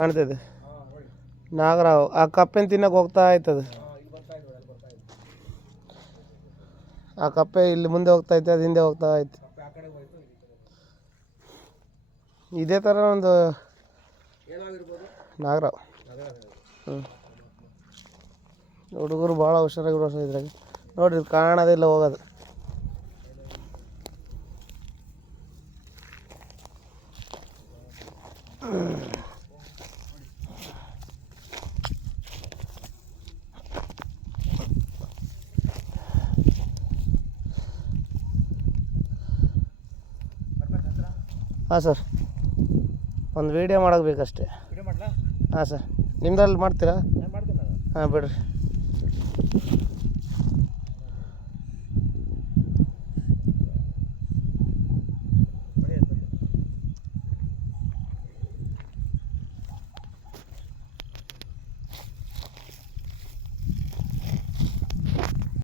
ಕಾಣ್ತಿದೆ. ನಾಗರಾವ್, ಆ ಕಪ್ಪೆನ ತಿನ್ನಕ್ಕೆ ಹೋಗ್ತಾ ಆಯ್ತದ ಆ ಕಪ್ಪೆ ಇಲ್ಲಿ ಮುಂದೆ ಹೋಗ್ತಾ ಐತೆ, ಅದು ಹಿಂದೆ ಹೋಗ್ತಾ ಐತೆ. ಇದೇ ಥರ ಒಂದು ನಾಗರಾವ್. ಹ್ಞೂ ಹುಡುಗರು ಭಾಳ ಹುಷಾರಾಗಿ ಇದ್ರಾಗ. ನೋಡ್ರಿ ಕಾಣೋದಿಲ್ಲ ಹೋಗೋದು. ಹಾಂ ಸರ್ ಒಂದು ವೀಡಿಯೋ ಮಾಡೋಕೆ ಬೇಕಷ್ಟೇ. ಹಾಂ ಸರ್ ನಿಮ್ದ್ರಲ್ಲಿ ಮಾಡ್ತೀರಾ? ಹಾಂ ಬಿಡ್ರಿ.